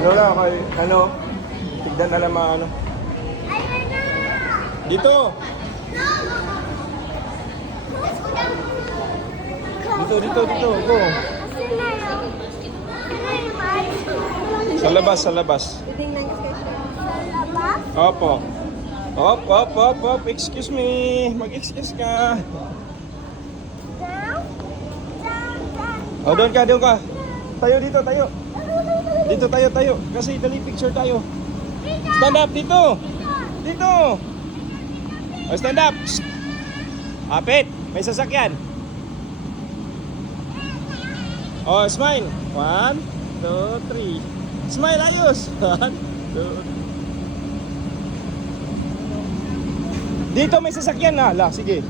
Ano na, kay, ano? Tignan na naman, ano? Dito! Dito, go. Sa labas, sa labas. Opo. Op. Excuse me. Mag-excuse ka. Oh, doon ka. Tayo dito, tayo. Dito tayo. Kasi dali picture tayo. Stand up dito. Dito. Oh, stand up. Shh. Apit, may sasakyan. Oh, smile. 1, 2, 3. Smile, ayos. 1, 2. Dito may sasakyan na. Sige.